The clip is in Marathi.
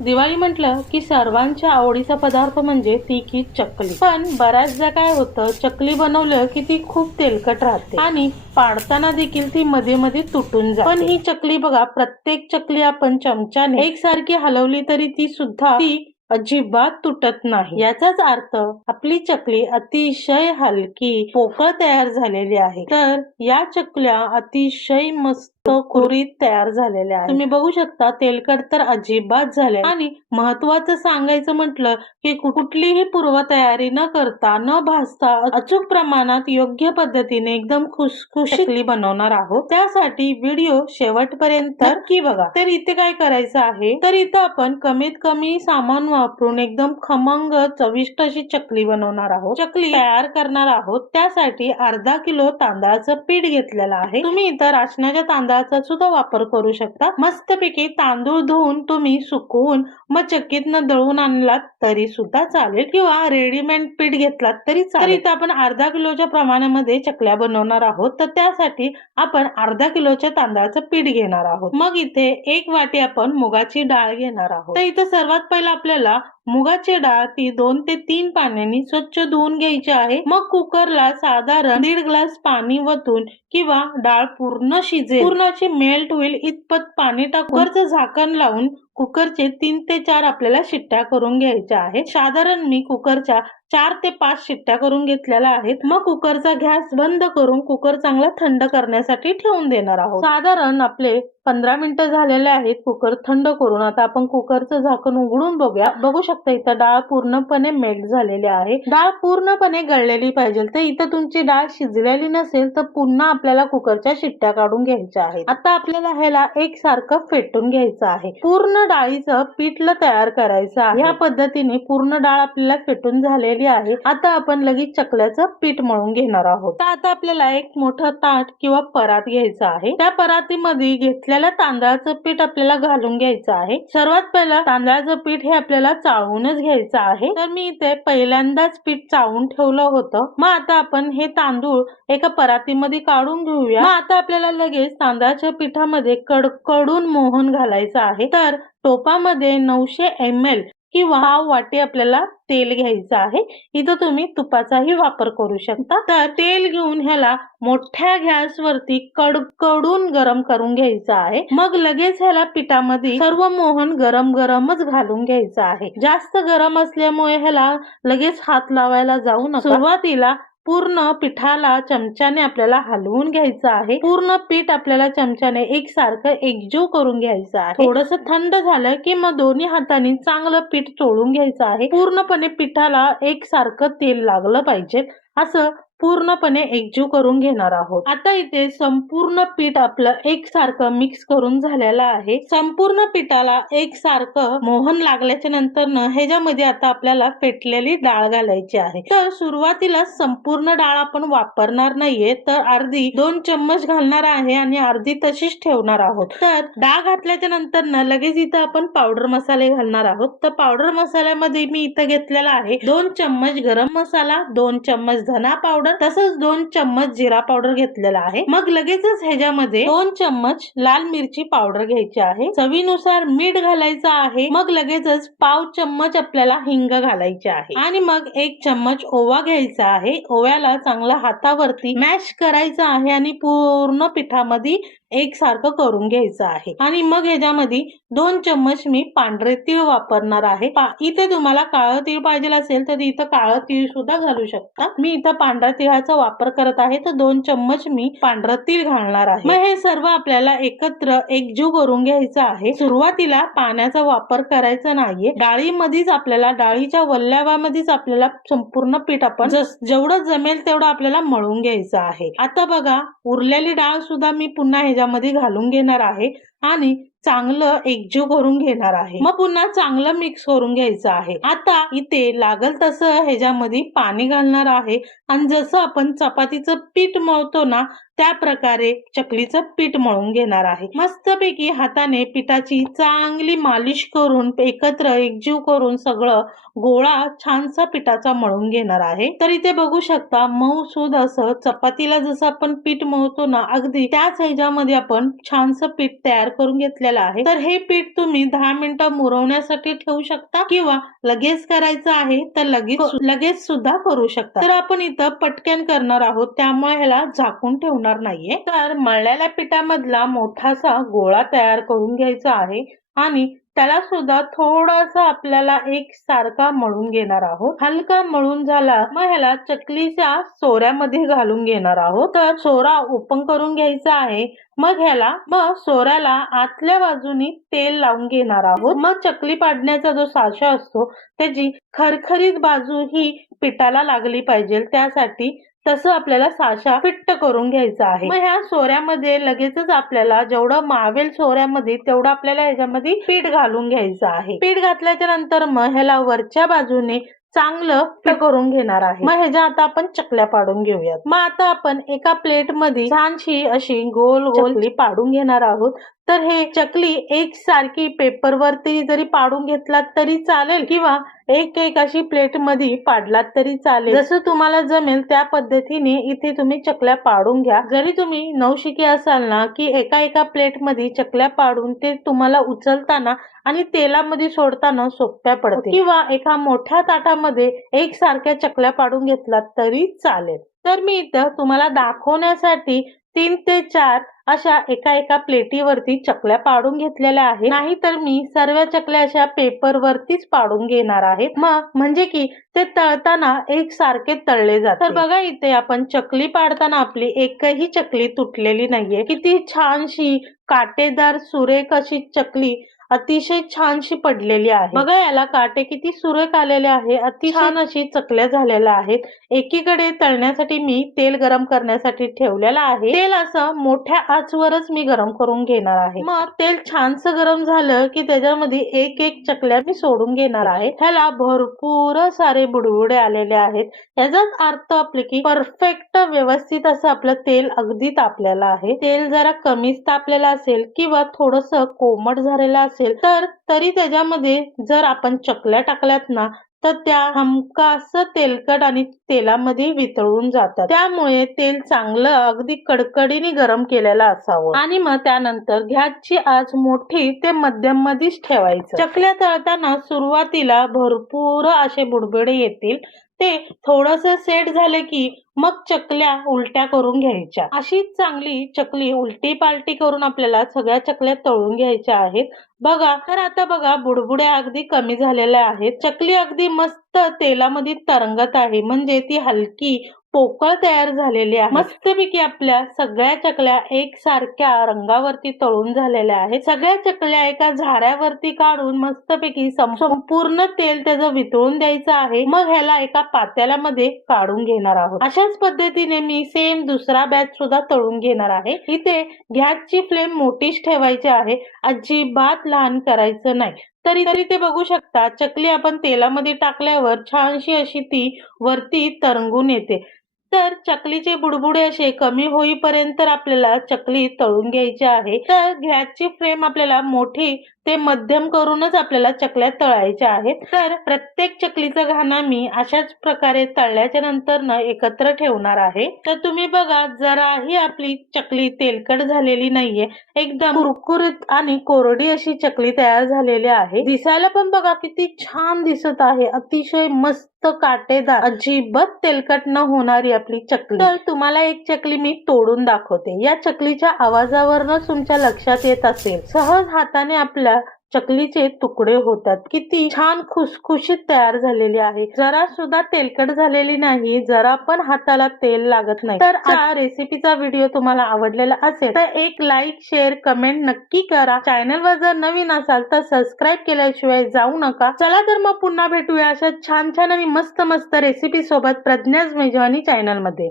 दिवाळी म्हटलं की सर्वांच्या आवडीचा पदार्थ म्हणजे ती की चकली. पण बऱ्याचदा काय होतं चकली बनवलं की ती खूप तेलकट राहते. आणि पाडताना देखील ती मध्ये मध्ये तुटून जाते. पण ही चकली बघा प्रत्येक चकली आपण चमच्याने एकसारखी हलवली तरी ती सुद्धा ती अजिबात तुटत नाही. याचाच अर्थ आपली चकली अतिशय हलकी पोकळ तयार झालेली आहे. तर या चकल्या अतिशय मस्त खुरीत तयार झालेल्या आहेत. तुम्ही बघू शकता तेलकट तर अजिबात झाले आणि महत्वाचं सांगायचं म्हटलं की कुठलीही कुठलीही पूर्वतयारी न करता न भासता अचूक प्रमाणात योग्य पद्धतीने एकदम खुसखुशीत बनवणार आहोत. त्यासाठी व्हिडिओ शेवटपर्यंत नक्की बघा. तर इथे काय करायचं आहे? तर इथं आपण कमीत कमी सामान वापरून एकदम खमंग चविष्ट अशी चकली बनवणार आहोत. चकली तयार करणार आहोत. त्यासाठी अर्धा किलो तांदळाचं पीठ घेतलेलं आहे. तुम्ही इथं राशनाच्या तांदळाचा सुद्धा वापर करू शकता. मस्तपैकी तांदूळ धुवून तुम्ही सुकवून मग चक्कीतनं दळून आणलात तरी सुद्धा चालेल. किंवा रेडीमेड पीठ घेतलात तरी चालेल. इथं आपण अर्धा किलोच्या प्रमाणामध्ये चकल्या बनवणार आहोत. तर त्यासाठी आपण अर्धा किलोच्या तांदळाचं पीठ घेणार आहोत. मग इथे एक वाटी आपण मुगाची डाळ घेणार आहोत. तर इथं सर्वात पहिला आपल्याला là मुगाची डाळ ती दोन ते तीन पाण्याने स्वच्छ धुवून घ्यायची आहे. मग कुकरला साधारण दीड ग्लास पाणी वतून किंवा डाळ पूर्ण शिजेल. पूर्णाची अशी मेल्ट होईल इतपत पाणी टाकून झाकण लावून कुकरचे तीन ते चार आपल्याला शिट्ट्या करून घ्यायच्या आहेत. साधारण मी कुकरच्या चार ते पाच शिट्ट्या करून घेतलेल्या आहेत. मग कुकरचा गॅस बंद करून कुकर चांगला थंड करण्यासाठी ठेवून देणार आहोत. साधारण आपले पंधरा मिनिटं झालेले आहेत कुकर थंड करून. आता आपण कुकरचं झाकण उघडून बघूया. बघू शकता. इथं डाळ पूर्णपणे मेल्ट झालेली आहे. डाळ पूर्णपणे गळलेली पाहिजे. तर इथं तुमची डाळ शिजलेली नसेल तर पुन्हा आपल्याला कुकरच्या शिट्ट्या काढून घ्यायच्या आहेत. आता आपल्याला ह्याला एक सारखं फेटून घ्यायचं आहे. पूर्ण डाळीचं पिठलं तयार करायचं आहे. या पद्धतीने पूर्ण डाळ आपल्याला फेटून झालेली आहे. आता आपण लगेच चकल्याचं पीठ मळून घेणार आहोत. तर आता आपल्याला एक मोठा ताट किंवा परात घ्यायचा आहे. त्या परातीमध्ये घेतलेलं तांदळाचं पीठ आपल्याला घालून घ्यायचं आहे. सर्वात पहिलं तांदळाचं पीठ हे आपल्याला चाळूनच घ्यायचं आहे. तर मी इथे पहिल्यांदाच पीठ चावून ठेवलं होतं. मग आता आपण हे तांदूळ एका परातीमध्ये काढून घेऊया. मग आता आपल्याला लगेच तांदळाच्या पिठामध्ये कडकडून मोहन घालायचं आहे. तर टोपामध्ये नऊशे एम एल किंवा पाव वाटी आपल्याला तेल घ्यायचं आहे. इथं तुम्ही तुपाचाही वापर करू शकता. तर तेल घेऊन ह्याला मोठ्या गॅसवरती कडकडून गरम करून घ्यायचं आहे. मग लगेच ह्याला पिठामध्ये सर्व मोहन गरम गरमच घालून घ्यायचं आहे. जास्त गरम असल्यामुळे ह्याला लगेच हात लावायला जाऊ नका. सुरुवातीला पूर्ण पिठाला चमच्याने आपल्याला हलवून घ्यायचं आहे. पूर्ण पीठ आपल्याला चमच्याने एकसारखं एकजीव करून घ्यायचं आहे. थोडस थंड झालं की मग दोन्ही हाताने चांगलं पीठ चोळून घ्यायचं आहे. पूर्णपणे पिठाला एकसारखं तेल लागलं पाहिजे. असं पूर्णपणे एकजीव करून घेणार आहोत. आता इथे संपूर्ण पीठ आपलं एकसारखं मिक्स करून झालेलं आहे. संपूर्ण पिठाला एकसारखं मोहन लागल्याच्या नंतर न ह्याच्यामध्ये आता आपल्याला फेटलेली डाळ घालायची आहे. तर सुरुवातीला संपूर्ण डाळ आपण वापरणार नाहीये तर अर्धी दोन चम्मच घालणार आहे आणि अर्धी तशीच ठेवणार आहोत. तर डाळ घातल्याच्या नंतर न लगेच इथं आपण पावडर मसाले घालणार आहोत. तर पावडर मसाल्यामध्ये मी इथं घेतलेला आहे दोन चम्मच गरम मसाला दोन चम्मच धना पावडर तसंच दोन चम्मच जिरा पावडर घेतलेला आहे. मग लगेचच ह्याच्यामध्ये दोन चम्मच लाल मिरची पावडर घ्यायची आहे. चवीनुसार मीठ घालायचं आहे. मग लगेचच पाव चम्मच आपल्याला हिंग घालायची आहे. आणि मग एक चम्मच ओवा घ्यायचा आहे. ओव्याला चांगला हातावरती मॅश करायचा आहे आणि पूर्ण पिठामध्ये एकसारखं करून घ्यायचं आहे. आणि मग ह्याच्यामध्ये दोन चम्मच मी पांढरे तीळ वापरणार आहे. इथे तुम्हाला काळं तीळ पाहिजे असेल तर इथं काळं तीळ सुद्धा घालू शकता. मी इथं पांढऱ्या तिळाचा वापर करत आहे. तर दोन चम्मच मी पांढरं तीळ घालणार आहे. मग हे सर्व आपल्याला एकत्र एकजीव करून घ्यायचं आहे. सुरुवातीला पाण्याचा वापर करायचा नाहीये. डाळीमध्येच आपल्याला डाळीच्या वल्ल्यावामध्येच आपल्याला संपूर्ण पीठ आपण जस- जेवढं जमेल तेवढं आपल्याला मळून घ्यायचं आहे. आता बघा उरलेली डाळ सुद्धा मी पुन्हा ह्याच्या त्याच्यामध्ये घालून घेणार आहे. आणि चांगलं एकजीव करून घेणार आहे. मग पुन्हा चांगलं मिक्स करून घ्यायचं आहे. आता इथे लागल तसं ह्याच्यामध्ये पाणी घालणार आहे. आणि जसं आपण चपातीचं पीठ मळतो ना त्या प्रकारे चकलीचं पीठ मळून घेणार आहे. मस्तपैकी हाताने पिठाची चांगली मालिश करून एकत्र एकजीव करून सगळं गोळा छानसा पिठाचा मळून घेणार आहे. तर इथे बघू शकता मऊ सूद असं चपातीला जसं आपण पीठ मळतो ना अगदी त्याच ह्याच्यामध्ये आपण छानसं पीठ तयार करून घेतलेलं आहे. तर हे पीठ तुम्ही दहा मिनिटं मुरवण्यासाठी ठेवू शकता किंवा लगेच करायचं आहे तर लगेच लगेच सुद्धा करू शकता. तर आपण इथं पटकन करणार आहोत. त्यामुळे ह्याला झाकून ठेवणार नाहीये. तर मळलेल्या पिठामधला मोठासा गोळा तयार करून घ्यायचा आहे आणि त्याला सुद्धा थोडासा आपल्याला एक सारखा मळून घेणार आहोत. हलका मळून झाला मग ह्याला चकलीच्या सोऱ्यामध्ये घालून घेणार आहोत. तर सोरा ओपन करून घ्यायचा आहे. मग ह्याला मग सोऱ्याला आतल्या बाजूनी तेल लावून घेणार आहोत. मग चकली पाडण्याचा जो साचा असतो त्याची खरखरीत बाजू ही पिठाला लागली पाहिजे. त्यासाठी तसं आपल्याला साचा फिट्ट करून घ्यायचा आहे. मग ह्या सोऱ्यामध्ये लगेचच आपल्याला जेवढं मावेल सोऱ्यामध्ये तेवढं आपल्याला ह्याच्यामध्ये पीठ घालून घ्यायचं आहे. पीठ घातल्याच्या नंतर मग ह्याला वरच्या बाजूने चांगलं फिट करून घेणार आहे. मग ह्याच्या आता आपण चकल्या पाडून घेऊयात. मग आता आपण एका प्लेटमध्ये छानशी अशी गोल गोल पाडून घेणार आहोत. तर हे चकली एक सारखी पेपर वरती जरी पाडून घेतलात तरी चालेल किंवा एक एक अशी प्लेटमध्ये पाडलात तरी चालेल. जसं तुम्हाला जमेल त्या पद्धतीने इथे तुम्ही चकल्या पाडून घ्या. जरी तुम्ही नवशिके असाल ना की एका एका प्लेटमध्ये चकल्या पाडून ते तुम्हाला उचलताना आणि तेलामध्ये सोडताना सोप्या पडते किंवा एका मोठ्या ताटामध्ये एक सारख्या चकल्या पाडून घेतलात तरी चालेल. तर मी इथं तुम्हाला दाखवण्यासाठी तीन ते चार अशा एका एका प्लेटीवरती चकल्या पाडून घेतलेल्या आहेत. नाही तर मी सर्व चकल्या अशा पेपर वरतीच पाडून घेणार आहेत मग म्हणजे की ते तळताना एक सारखे तळले जातात तर बघा इथे आपण चकली पाडताना आपली एकही चकली तुटलेली नाहीये. किती छानशी काटेदार सुरेख अशी चकली अतिशय छानशी पडलेली आहे. बघा याला काटे किती सुरेख आलेले आहे. अतिशय अशी चकल्या झालेल्या आहेत. एकीकडे तळण्यासाठी मी तेल गरम करण्यासाठी ठेवलेलं आहे. तेल असं मोठ्या आचवरच मी गरम करून घेणार आहे. मग तेल छानस गरम झालं की त्याच्यामध्ये एक एक चकल्या मी सोडून घेणार आहे. ह्याला भरपूर सारे बुडबुडे आलेले आहेत. याचाच अर्थ आपले की परफेक्ट व्यवस्थित असं आपलं तेल अगदी तापलेलं आहे. तेल जरा कमीच तापलेलं असेल किंवा थोडस कोमट झालेलं असेल तर तरी त्याच्यामध्ये जर आपण चकल्या टाकल्यात ना तर त्या हमखास तेलकट आणि तेलामध्ये वितळून जातात. त्यामुळे तेल चांगलं अगदी कडकडीने गरम केलेलं असावं. आणि मग त्यानंतर गॅसची आज मोठी ते मध्यम मध्येच ठेवायचं. चकल्या तळताना सुरुवातीला भरपूर असे बुडबुडे येतील ते थोडस सेट झालं की मग चकल्या उलट्या करून घ्यायच्या. अशी चांगली चकली उलटी पालटी करून आपल्याला सगळ्या चकल्या तळून घ्यायच्या आहेत. बघा तर आता बघा बुडबुड्या अगदी कमी झालेल्या आहेत. चकली अगदी मस्त तेलामध्ये तरंगत आहे. म्हणजे ती हलकी पोकळ तयार झालेली आहे मस्तपैकी आपल्या सगळ्या चकल्या एक सारख्या रंगावरती तळून झालेल्या आहेत. सगळ्या चकल्या एका झाऱ्यावरती काढून मस्तपैकी संपूर्ण तेल त्याचं वितळून द्यायचं आहे. मग ह्याला एका पात्याल्यामध्ये काढून घेणार आहोत. अशाच पद्धतीने मी सेम दुसरा बॅच सुद्धा तळून घेणार आहे. इथे गॅसची फ्लेम मोठीच ठेवायची आहे. अजिबात लहान करायचं नाही. तरी तरी ते बघू शकता चकली आपण तेलामध्ये टाकल्यावर छानशी अशी ती वरती तरंगून येते. तर चकलीचे बुडबुडे असे कमी होईपर्यंत आपल्याला चकली तळून घ्यायची आहे. तर गॅसची फ्लेम आपल्याला मोठी ते मध्यम करूनच आपल्याला चकल्या तळायच्या आहेत. तर प्रत्येक चकलीचा घाणा मी अशाच प्रकारे तळल्याच्या नंतर न एकत्र ठेवणार आहे. तर तुम्ही बघा जराही आपली चकली तेलकट झालेली नाहीये. एकदम कुरकुरीत आणि कोरडी अशी चकली तयार झालेली आहे. दिसायला पण बघा किती छान दिसत आहे. अतिशय मस्त काटेदार अजिबात तेलकट न होणारी आपली चकली. तर तुम्हाला एक चकली मी तोडून दाखवते. या चकलीच्या आवाजावरनच तुमच्या लक्षात येत असेल. सहज हाताने आपल्या चकलीचे तुकडे होतात. किती छान खुसखुशीत तयार झालेली आहे. जरा सुद्धा तेलकट झालेली नाही जरा पण हाताला तेल लागत नाही. तर हा रेसिपीचा व्हिडिओ तुम्हाला आवडलेला असेल तर एक लाईक शेअर कमेंट नक्की करा. चॅनल वर जर नवीन असाल तर सबस्क्राईब केल्याशिवाय जाऊ नका. चला तर मग पुन्हा भेटूया अशा छान छान आणि मस्त मस्त रेसिपी सोबत प्रज्ञाच मेजवानी चॅनलमध्ये.